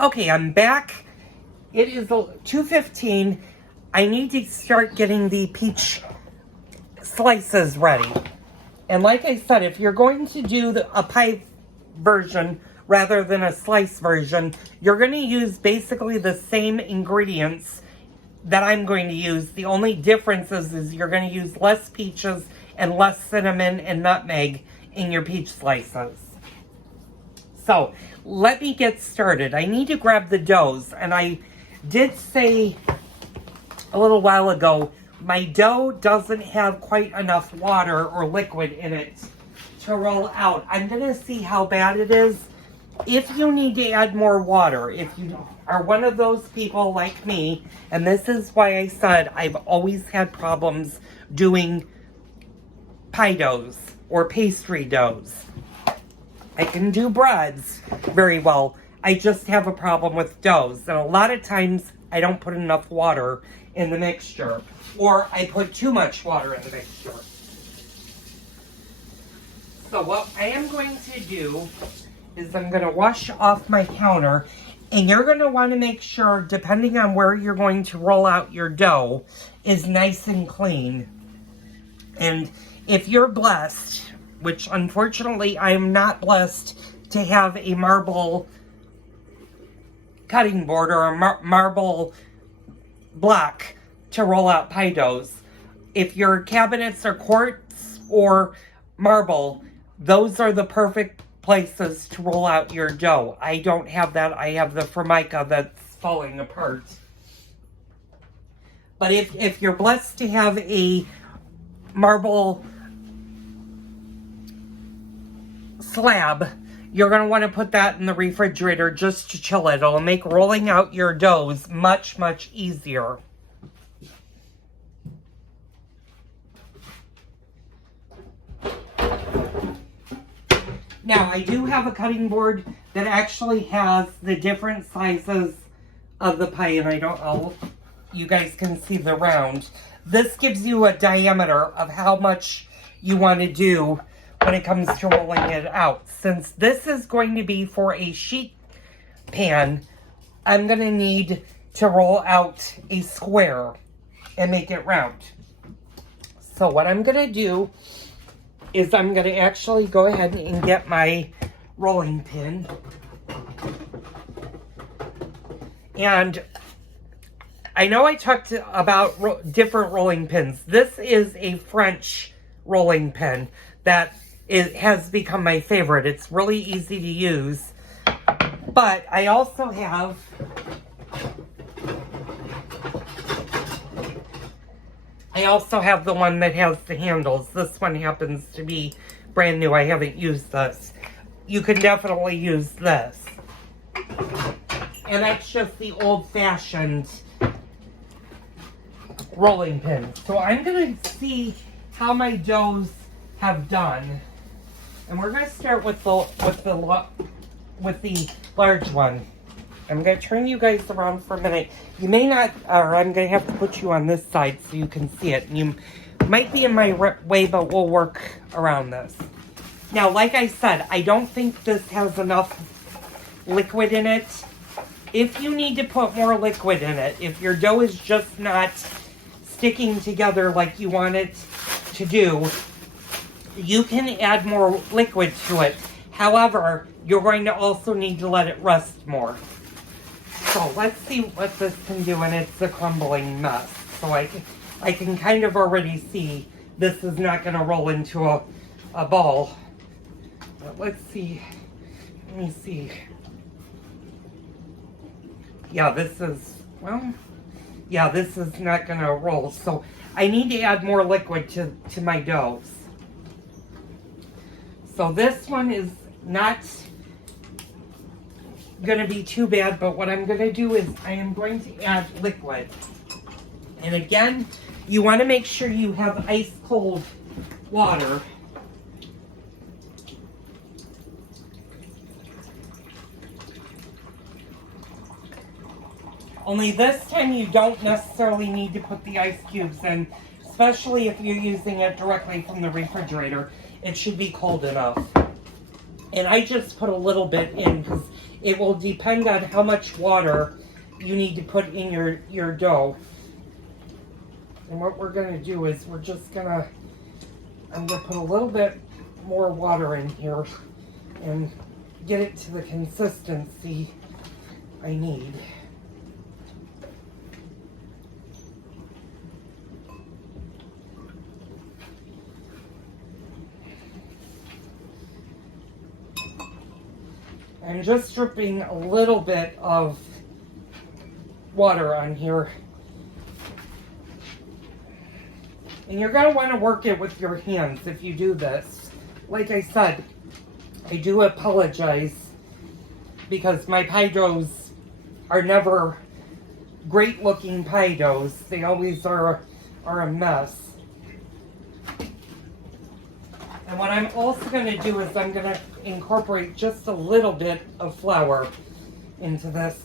Okay, I'm back. It is 2:15. I need to start getting the peach slices ready. And like I said, if you're going to do a pie version rather than a slice version, you're going to use basically the same ingredients that I'm going to use. The only difference is you're going to use less peaches and less cinnamon and nutmeg in your peach slices. So let me get started. I need to grab the doughs, and I did say a little while ago, my dough doesn't have quite enough water or liquid in it to roll out. I'm going to see how bad it is. If you need to add more water, if you are one of those people like me, and this is why I said I've always had problems doing pie doughs or pastry doughs. I can do breads very well. I just have a problem with doughs. And a lot of times I don't put enough water in the mixture, or I put too much water in the mixture. So what I am going to do is I'm going to wash off my counter, and you're going to want to make sure, depending on where you're going to roll out your dough, is nice and clean. And if you're blessed, which unfortunately I am not blessed to have a marble cutting board or a marble block to roll out pie doughs. If your cabinets are quartz or marble, those are the perfect places to roll out your dough. I don't have that. I have the Formica that's falling apart. But if you're blessed to have a marble slab, you're going to want to put that in the refrigerator just to chill it. It'll make rolling out your doughs much, much easier. Now, I do have a cutting board that actually has the different sizes of the pie, and you guys can see the round. This gives you a diameter of how much you want to do when it comes to rolling it out. Since this is going to be for a sheet pan, I'm going to need to roll out a square and make it round. So what I'm going to do is I'm going to actually go ahead and get my rolling pin. And I know I talked about different rolling pins. This is a French rolling pin that has become my favorite. It's really easy to use. But I also have the one that has the handles. This one happens to be brand new. I haven't used this. You can definitely use this. And that's just the old-fashioned rolling pin. So I'm going to see how my doughs have done. And we're going to start with the large one. I'm going to turn you guys around for a minute. You may not, or I'm going to have to put you on this side so you can see it. You might be in my way, but we'll work around this. Now, like I said, I don't think this has enough liquid in it. If you need to put more liquid in it, if your dough is just not sticking together like you want it to do, you can add more liquid to it. However, you're going to also need to let it rest more. So let's see what this can do, and it's a crumbling mess. So I can kind of already see this is not going to roll into a ball. But let's see. Let me see. Yeah, this is not going to roll. So I need to add more liquid to my doughs. So this one is not going to be too bad, but what I'm going to do is I am going to add liquid. And again, you want to make sure you have ice cold water. Only this time you don't necessarily need to put the ice cubes in, especially if you're using it directly from the refrigerator. It should be cold enough. And I just put a little bit in because It will depend on how much water you need to put in your dough. And what we're going to do is I'm going to put a little bit more water in here and get it to the consistency I need. I'm just dripping a little bit of water on here. And you're going to want to work it with your hands if you do this. Like I said, I do apologize because my pie doughs are never great looking pie doughs. They always are a mess. And what I'm also going to do is I'm going to incorporate just a little bit of flour into this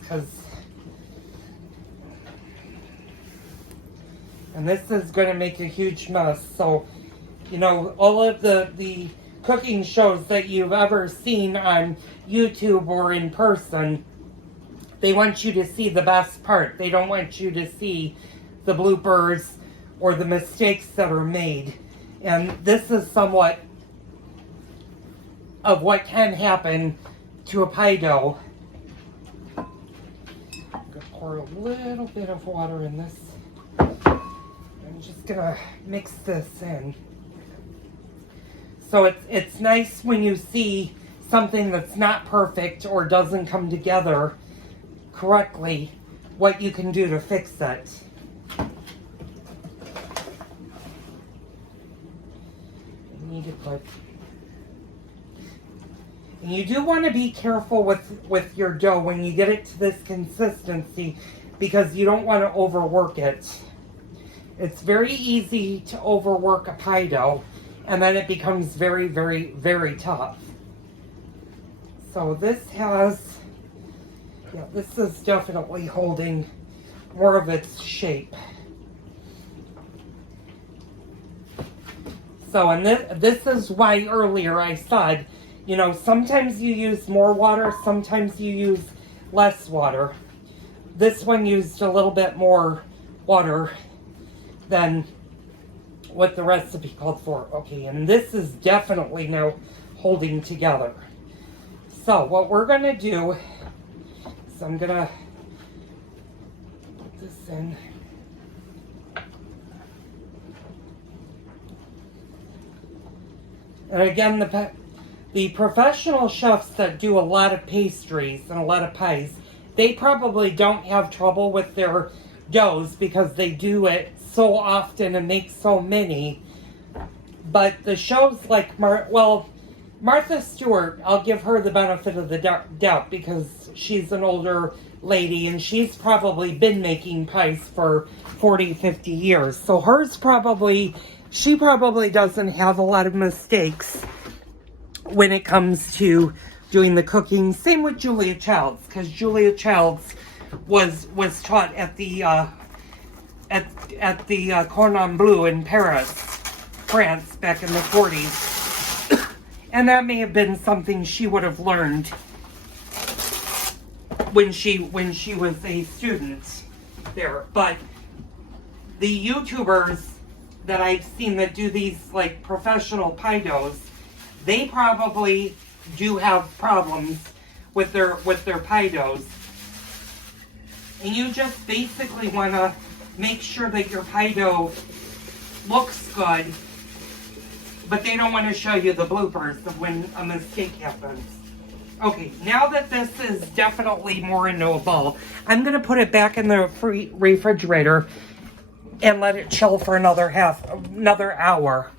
and this is going to make a huge mess. So, you know, all of the cooking shows that you've ever seen on YouTube or in person, they want you to see the best part. They don't want you to see the bloopers or the mistakes that are made. And this is somewhat of what can happen to a pie dough. I'm going to pour a little bit of water in this. I'm just going to mix this in. So it's nice when you see something that's not perfect or doesn't come together correctly, what you can do to fix it. I need to put... And you do want to be careful with your dough when you get it to this consistency because you don't want to overwork it. It's very easy to overwork a pie dough and then it becomes very, very, very tough. So this this is definitely holding more of its shape. So, and this is why earlier I said, you know, sometimes you use more water, sometimes you use less water. This one used a little bit more water than what the recipe called for. Okay, and this is definitely now holding together. So what we're going to do is I'm going to put this in. And again, the professional chefs that do a lot of pastries and a lot of pies, they probably don't have trouble with their doughs because they do it so often and make so many. But the shows like Martha Stewart, I'll give her the benefit of the doubt because she's an older lady and she's probably been making pies for 40, 50 years. So she probably doesn't have a lot of mistakes when it comes to doing the cooking. Same with Julia Childs, because Julia Childs was taught at the Cordon Bleu in Paris, France, back in the 40s. And that may have been something she would have learned when she was a student there. But the YouTubers that I've seen that do these like professional pie doughs, they probably do have problems with their pie doughs. And you just basically want to make sure that your pie dough looks good, but they don't want to show you the bloopers of when a mistake happens. Okay, now that this is definitely more into a ball, I'm going to put it back in the refrigerator and let it chill for another hour.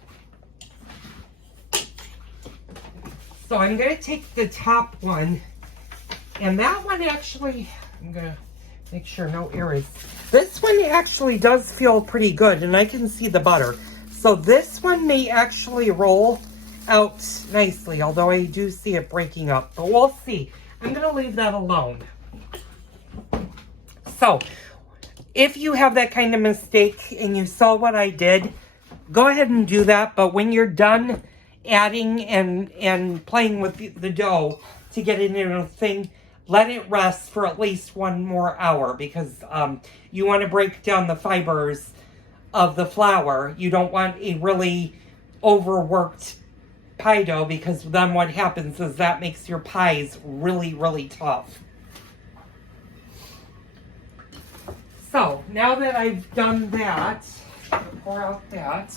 So I'm going to take the top one, and that one actually, I'm going to make sure no air this one actually does feel pretty good, and I can see the butter. So this one may actually roll out nicely, although I do see it breaking up, but we'll see. I'm going to leave that alone. So if you have that kind of mistake and you saw what I did, go ahead and do that. But when you're done adding and playing with the dough to get it in a thing, let it rest for at least 1 more hour because you want to break down the fibers of the flour. You don't want a really overworked pie dough because then what happens is that makes your pies really, really tough. So now that I've done that, pour out that,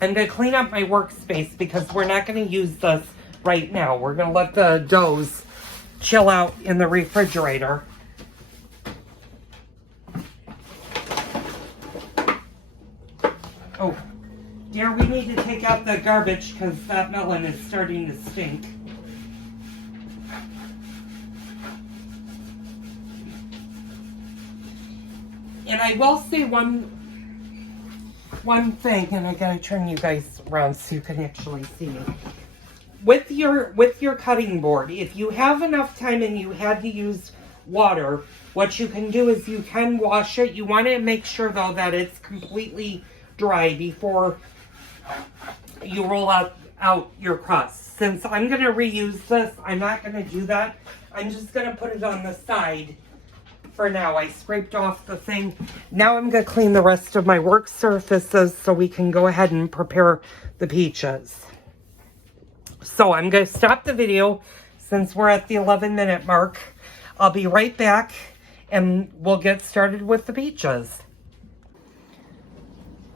I'm going to clean up my workspace because we're not going to use this right now. We're going to let the doughs chill out in the refrigerator. Oh, yeah, we need to take out the garbage because that melon is starting to stink. And I will say one thing, and I gotta turn you guys around so you can actually see me. With your cutting board, if you have enough time and you had to use water, what you can do is you can wash it. You want to make sure though that it's completely dry before you roll out your crust. Since I'm going to reuse this, I'm not going to do that. I'm just going to put it on the side for now. I scraped off the thing. Now I'm going to clean the rest of my work surfaces so we can go ahead and prepare the peaches. So I'm going to stop the video since we're at the 11-minute mark. I'll be right back and we'll get started with the peaches.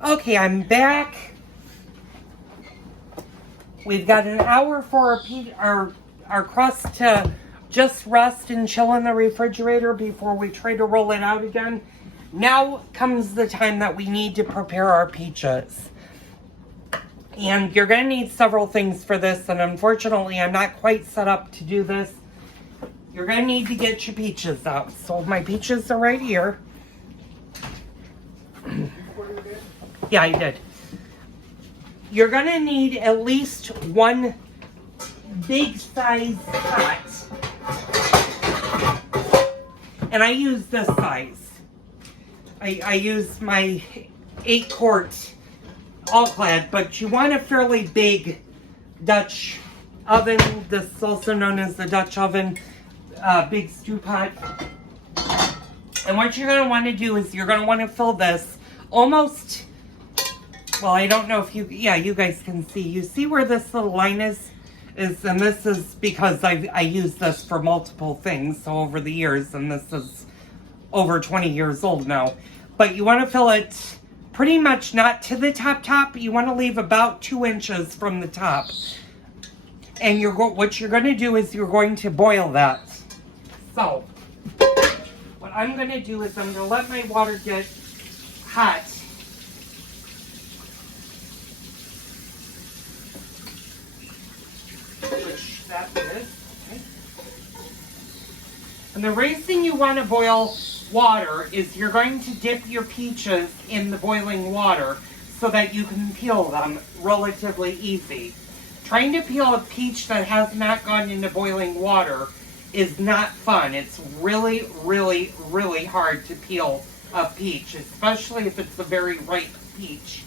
Okay, I'm back. We've got an hour for our crust to just rest and chill in the refrigerator before we try to roll it out again. Now comes the time that we need to prepare our peaches. And you're going to need several things for this, and unfortunately I'm not quite set up to do this. You're going to need to get your peaches out. So my peaches are right here. Yeah, I did. You're going to need at least one big size pot. And I use this size. I use my 8-quart all-clad, but you want a fairly big Dutch oven. This is also known as the Dutch oven, big stew pot. And what you're going to want to do is you're going to want to fill this almost, well, I don't know if you guys can see. You see where this little line is, and this is because I use this for multiple things, so over the years, and this is over 20 years old now. But you want to fill it pretty much not to the top. You want to leave about 2 inches from the top. And what you're going to do is you're going to boil that. So, what I'm going to do is I'm going to let my water get hot. Which that is. Okay. And the reason you want to boil water is you're going to dip your peaches in the boiling water so that you can peel them relatively easy. Trying to peel a peach that has not gone into boiling water is not fun. It's really, really, really hard to peel a peach, especially if it's a very ripe peach.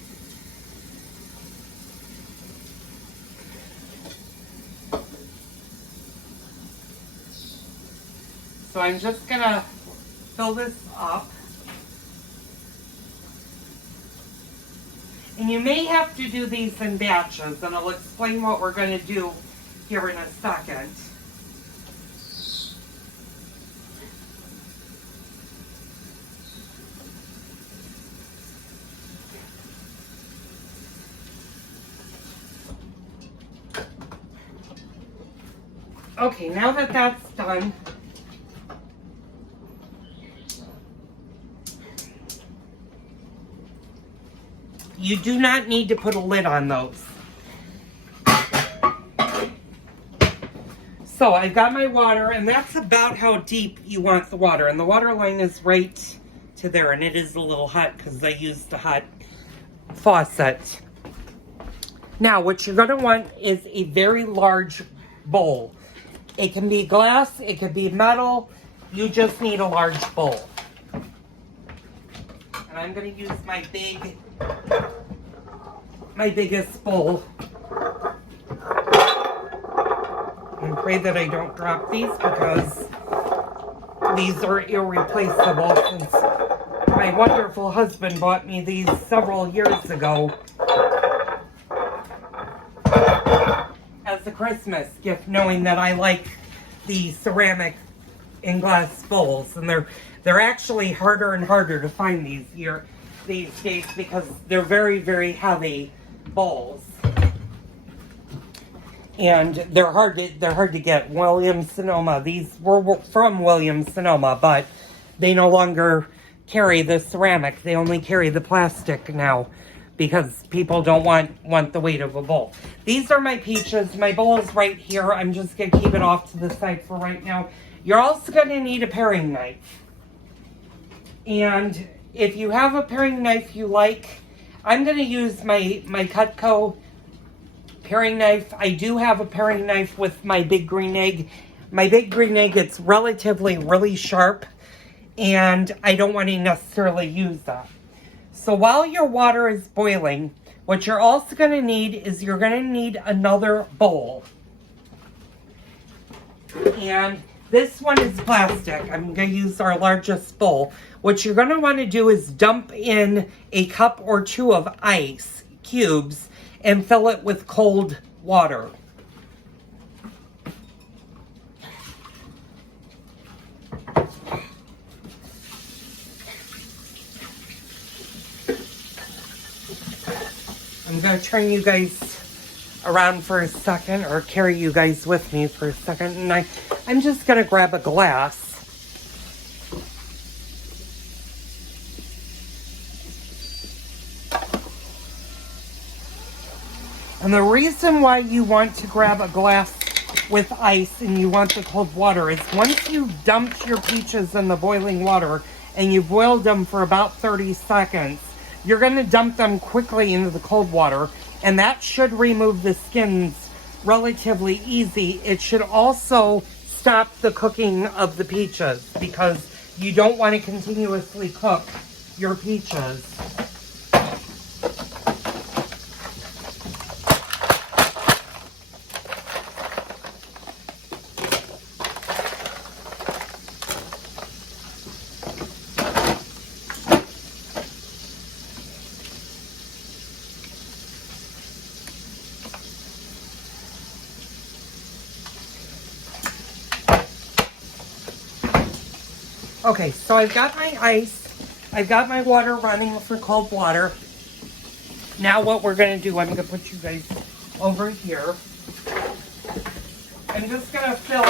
So I'm just gonna fill this up. And you may have to do these in batches, and I'll explain what we're going to do here in a second. Okay, now that that's done, you do not need to put a lid on those. So I've got my water, and that's about how deep you want the water. And the water line is right to there, and it is a little hot because I used the hot faucet. Now, what you're going to want is a very large bowl. It can be glass, it could be metal. You just need a large bowl. And I'm going to use my biggest bowl. And pray that I don't drop these because these are irreplaceable since my wonderful husband bought me these several years ago as a Christmas gift, knowing that I like the ceramic and glass bowls. And they're actually harder and harder to find these days because they're very, very heavy bowls. And they're hard to get. Williams-Sonoma. These were from Williams-Sonoma, but they no longer carry the ceramic. They only carry the plastic now because people don't want the weight of a bowl. These are my peaches. My bowl is right here. I'm just going to keep it off to the side for right now. You're also going to need a paring knife. And if you have a paring knife you like, I'm going to use my Cutco paring knife. I do have a paring knife with my Big Green Egg. My Big Green Egg, it's really sharp, and I don't want to necessarily use that. So while your water is boiling, what you're also going to need is you're going to need another bowl. And this one is plastic. I'm going to use our largest bowl. What you're going to want to do is dump in a cup or two of ice cubes and fill it with cold water. I'm going to turn you guys around for a second, or carry you guys with me for a second, and I'm just going to grab a glass. And the reason why you want to grab a glass with ice and you want the cold water is once you've dumped your peaches in the boiling water and you've boiled them for about 30 seconds, you're going to dump them quickly into the cold water, and that should remove the skins relatively easy. It should also stop the cooking of the peaches because you don't want to continuously cook your peaches. Okay, so I've got my ice. I've got my water running for cold water. Now what we're going to do, I'm going to put you guys over here. I'm just going to fill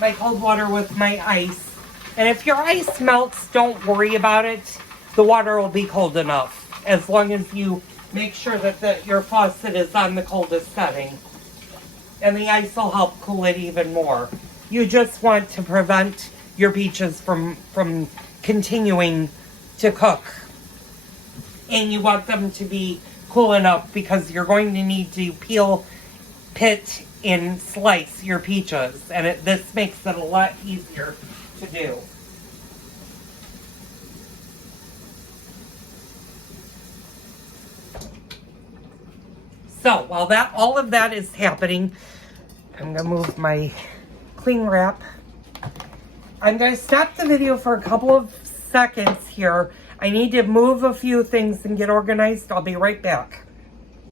my cold water with my ice. And if your ice melts, don't worry about it. The water will be cold enough, as long as you make sure that your faucet is on the coldest setting. And the ice will help cool it even more. You just want to prevent your peaches from continuing to cook. And you want them to be cool enough because you're going to need to peel, pit, and slice your peaches. And this makes it a lot easier to do. So while all of that is happening, I'm going to move my cling wrap. I'm going to stop the video for a couple of seconds here. I need to move a few things and get organized. I'll be right back.